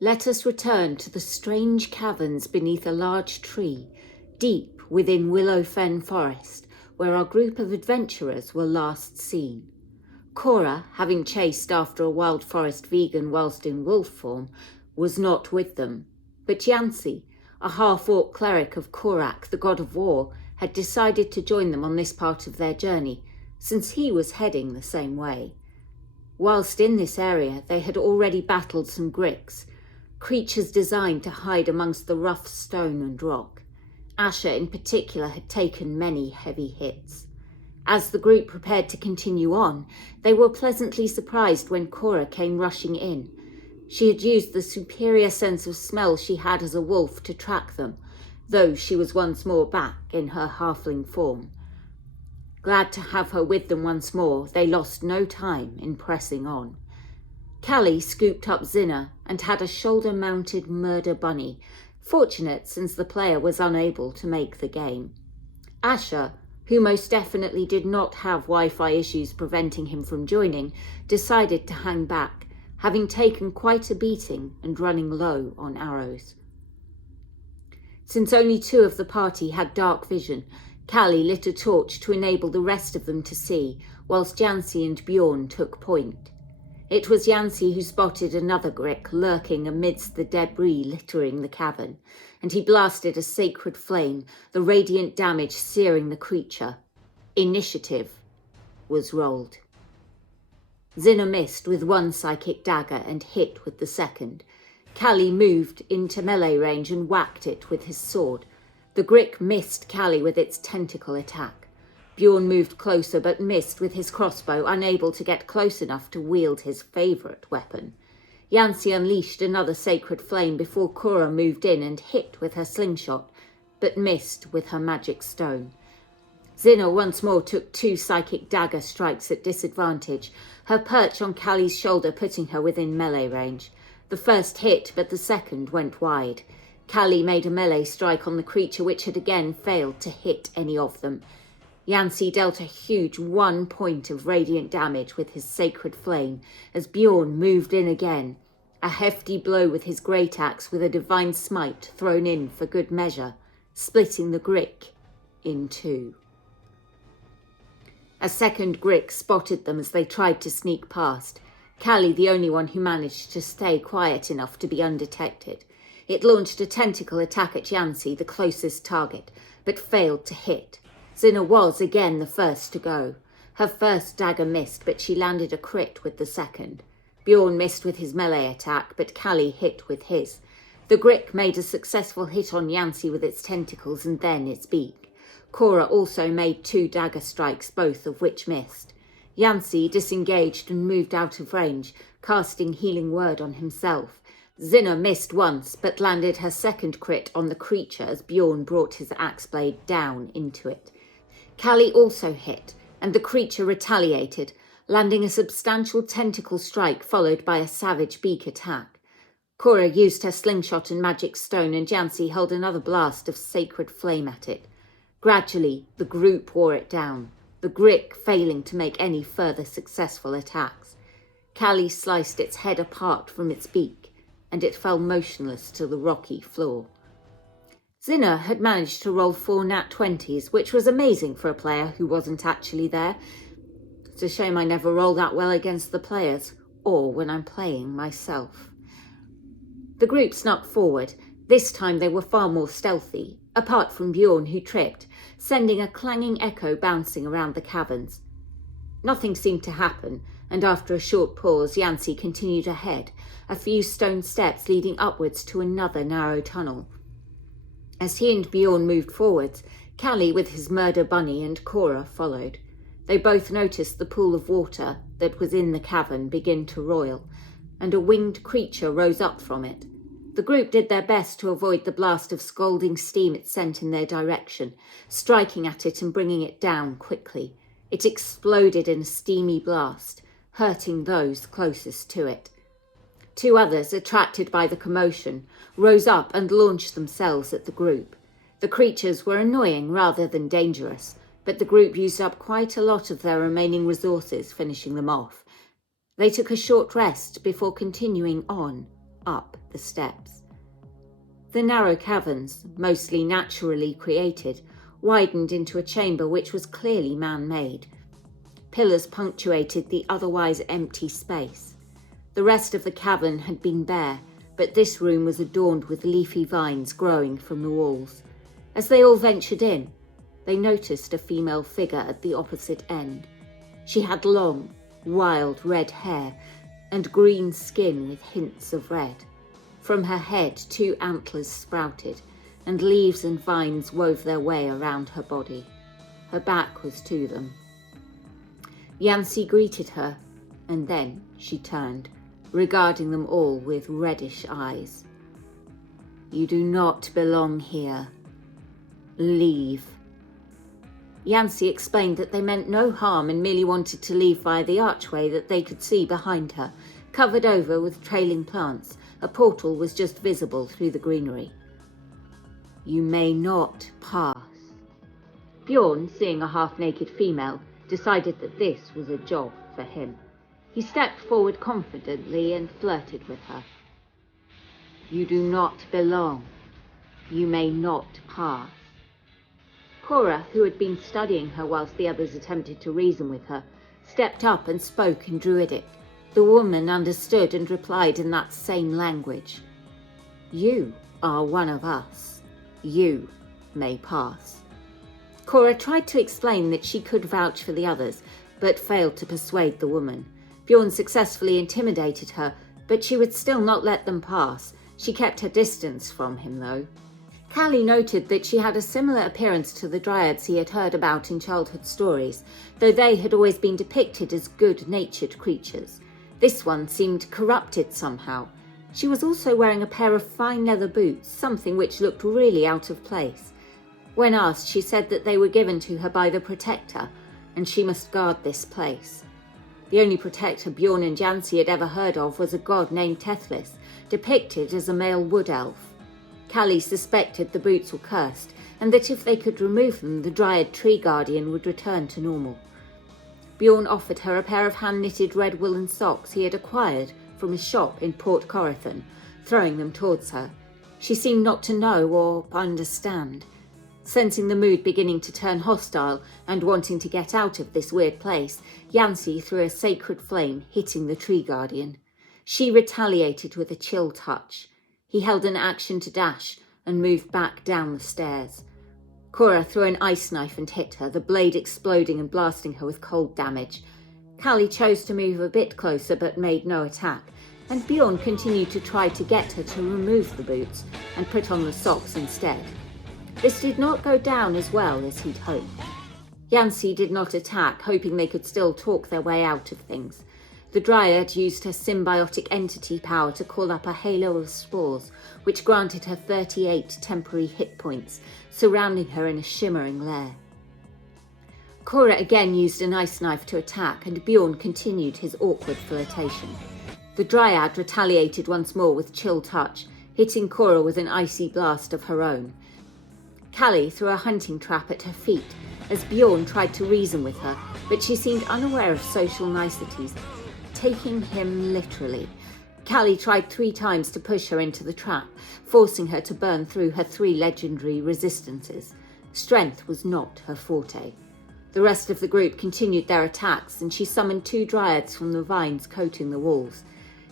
Let us return to the strange caverns beneath a large tree, deep within Willow Fen Forest, where our group of adventurers were last seen. Cora, having chased after a wild forest vegan whilst in wolf form, was not with them, but Yancy, a half-orc cleric of Korak, the god of war, had decided to join them on this part of their journey, since he was heading the same way. Whilst in this area, they had already battled some gricks, creatures designed to hide amongst the rough stone and rock. Asher in particular had taken many heavy hits. As the group prepared to continue on, they were pleasantly surprised when Cora came rushing in. She had used the superior sense of smell she had as a wolf to track them, though she was once more back in her halfling form. Glad to have her with them once more, they lost no time in pressing on. Callie scooped up Zinna and had a shoulder-mounted murder bunny, fortunate since the player was unable to make the game. Asher, who most definitely did not have Wi-Fi issues preventing him from joining, decided to hang back, having taken quite a beating and running low on arrows. Since only 2 of the party had dark vision, Callie lit a torch to enable the rest of them to see, whilst Yancy and Bjorn took point. It was Yancy who spotted another Grick lurking amidst the debris littering the cavern, and he blasted a sacred flame, the radiant damage searing the creature. Initiative was rolled. Zinna missed with 1 psychic dagger and hit with the second. Callie moved into melee range and whacked it with his sword. The Grick missed Callie with its tentacle attack. Bjorn moved closer but missed with his crossbow, unable to get close enough to wield his favourite weapon. Yancy unleashed another sacred flame before Cora moved in and hit with her slingshot, but missed with her magic stone. Zinna once more took 2 psychic dagger strikes at disadvantage, her perch on Callie's shoulder putting her within melee range. The first hit, but the second went wide. Callie made a melee strike on the creature, which had again failed to hit any of them. Yancy dealt a huge 1 point of radiant damage with his sacred flame as Bjorn moved in again, a hefty blow with his great axe with a divine smite thrown in for good measure, splitting the Grick in 2. A second Grick spotted them as they tried to sneak past, Callie the only one who managed to stay quiet enough to be undetected. It launched a tentacle attack at Yancy, the closest target, but failed to hit. Zinna was again the first to go. Her first dagger missed, but she landed a crit with the second. Bjorn missed with his melee attack, but Callie hit with his. The Grick made a successful hit on Yancy with its tentacles and then its beak. Cora also made 2 dagger strikes, both of which missed. Yancy disengaged and moved out of range, casting Healing Word on himself. Zinna missed once, but landed her second crit on the creature as Bjorn brought his axe blade down into it. Callie also hit, and the creature retaliated, landing a substantial tentacle strike followed by a savage beak attack. Cora used her slingshot and magic stone, and Yancy held another blast of sacred flame at it. Gradually, the group wore it down, the Grick failing to make any further successful attacks. Callie sliced its head apart from its beak, and it fell motionless to the rocky floor. Zinna had managed to roll 4 nat 20s, which was amazing for a player who wasn't actually there. It's a shame I never roll that well against the players, or when I'm playing myself. The group snuck forward. This time they were far more stealthy, apart from Bjorn, who tripped, sending a clanging echo bouncing around the caverns. Nothing seemed to happen, and after a short pause, Yancy continued ahead, a few stone steps leading upwards to another narrow tunnel. As he and Bjorn moved forwards, Callie with his murder bunny and Cora followed. They both noticed the pool of water that was in the cavern begin to roil, and a winged creature rose up from it. The group did their best to avoid the blast of scalding steam it sent in their direction, striking at it and bringing it down quickly. It exploded in a steamy blast, hurting those closest to it. 2 others, attracted by the commotion, rose up and launched themselves at the group. The creatures were annoying rather than dangerous, but the group used up quite a lot of their remaining resources finishing them off. They took a short rest before continuing on up the steps. The narrow caverns, mostly naturally created, widened into a chamber which was clearly man-made. Pillars punctuated the otherwise empty space. The rest of the cavern had been bare, but this room was adorned with leafy vines growing from the walls. As they all ventured in, they noticed a female figure at the opposite end. She had long, wild red hair and green skin with hints of red. From her head, 2 antlers sprouted, and leaves and vines wove their way around her body. Her back was to them. Yancy greeted her, and then she turned, regarding them all with reddish eyes. "You do not belong here. Leave." Yancy explained that they meant no harm and merely wanted to leave via the archway that they could see behind her. Covered over with trailing plants, a portal was just visible through the greenery. "You may not pass." Bjorn, seeing a half-naked female, decided that this was a job for him. He stepped forward confidently and flirted with her. "You do not belong. You may not pass." Cora, who had been studying her whilst the others attempted to reason with her, stepped up and spoke in Druidic. The woman understood and replied in that same language. "You are one of us. You may pass." Cora tried to explain that she could vouch for the others, but failed to persuade the woman. Bjorn successfully intimidated her, but she would still not let them pass. She kept her distance from him, though. Callie noted that she had a similar appearance to the dryads he had heard about in childhood stories, though they had always been depicted as good-natured creatures. This one seemed corrupted somehow. She was also wearing a pair of fine leather boots, something which looked really out of place. When asked, she said that they were given to her by the Protector, and she must guard this place. The only Protector Bjorn and Yancy had ever heard of was a god named Tethlis, depicted as a male wood elf. Callie suspected the boots were cursed, and that if they could remove them, the Dryad Tree Guardian would return to normal. Bjorn offered her a pair of hand-knitted red woolen socks he had acquired from a shop in Port Corython, throwing them towards her. She seemed not to know or understand. Sensing the mood beginning to turn hostile and wanting to get out of this weird place, Yancy threw a sacred flame, hitting the Tree Guardian. She retaliated with a chill touch. He held an action to dash and moved back down the stairs. Cora threw an ice knife and hit her, the blade exploding and blasting her with cold damage. Callie chose to move a bit closer but made no attack, and Bjorn continued to try to get her to remove the boots and put on the socks instead. This did not go down as well as he'd hoped. Yancy did not attack, hoping they could still talk their way out of things. The Dryad used her symbiotic entity power to call up a halo of spores, which granted her 38 temporary hit points, surrounding her in a shimmering lair. Cora again used an ice knife to attack, and Bjorn continued his awkward flirtation. The Dryad retaliated once more with chill touch, hitting Cora with an icy blast of her own. Callie threw a hunting trap at her feet as Bjorn tried to reason with her, but she seemed unaware of social niceties, taking him literally. Callie tried 3 times to push her into the trap, forcing her to burn through her 3 legendary resistances. Strength was not her forte. The rest of the group continued their attacks, and she summoned 2 dryads from the vines coating the walls.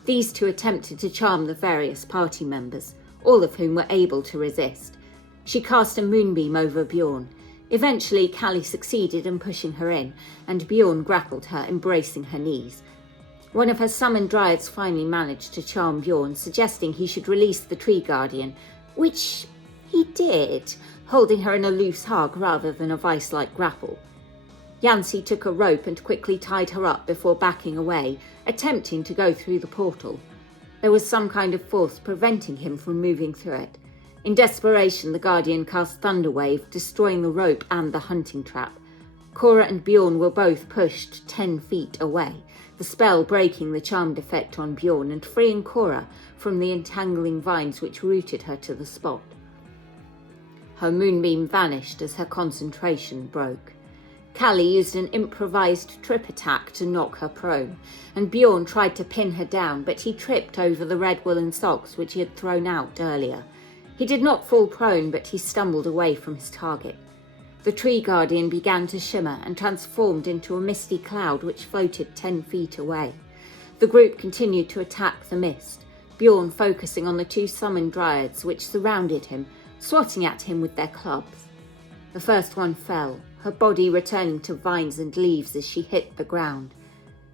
These 2 attempted to charm the various party members, all of whom were able to resist. She cast a moonbeam over Bjorn. Eventually, Callie succeeded in pushing her in, and Bjorn grappled her, embracing her knees. One of her summoned dryads finally managed to charm Bjorn, suggesting he should release the Tree Guardian, which he did, holding her in a loose hug rather than a vice-like grapple. Yancy took a rope and quickly tied her up before backing away, attempting to go through the portal. There was some kind of force preventing him from moving through it. In desperation, the Guardian cast Thunderwave, destroying the rope and the hunting trap. Cora and Bjorn were both pushed 10 feet away, the spell breaking the charmed effect on Bjorn and freeing Cora from the entangling vines which rooted her to the spot. Her moonbeam vanished as her concentration broke. Callie used an improvised trip attack to knock her prone, and Bjorn tried to pin her down, but he tripped over the red woolen socks which he had thrown out earlier. He did not fall prone, but he stumbled away from his target. The tree guardian began to shimmer and transformed into a misty cloud which floated 10 feet away. The group continued to attack the mist, Bjorn focusing on the 2 summoned dryads which surrounded him, swatting at him with their clubs. The first one fell, her body returning to vines and leaves as she hit the ground.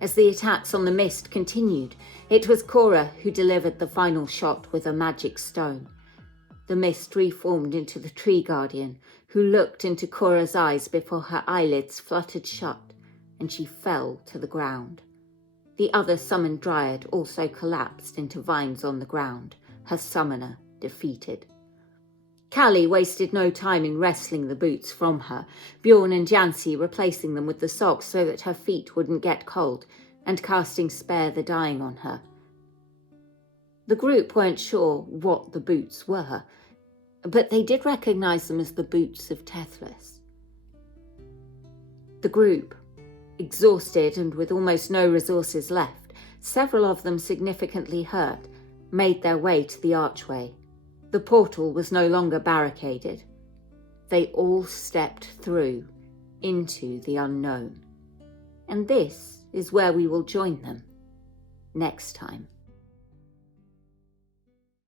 As the attacks on the mist continued, it was Cora who delivered the final shot with a magic stone. The mist reformed into the tree guardian, who looked into Cora's eyes before her eyelids fluttered shut, and she fell to the ground. The other summoned dryad also collapsed into vines on the ground, her summoner defeated. Callie wasted no time in wresting the boots from her, Bjorn and Jancy replacing them with the socks so that her feet wouldn't get cold, and casting Spare the Dying on her. The group weren't sure what the boots were, but they did recognise them as the boots of Tethys. The group, exhausted and with almost no resources left, several of them significantly hurt, made their way to the archway. The portal was no longer barricaded. They all stepped through into the unknown. And this is where we will join them next time.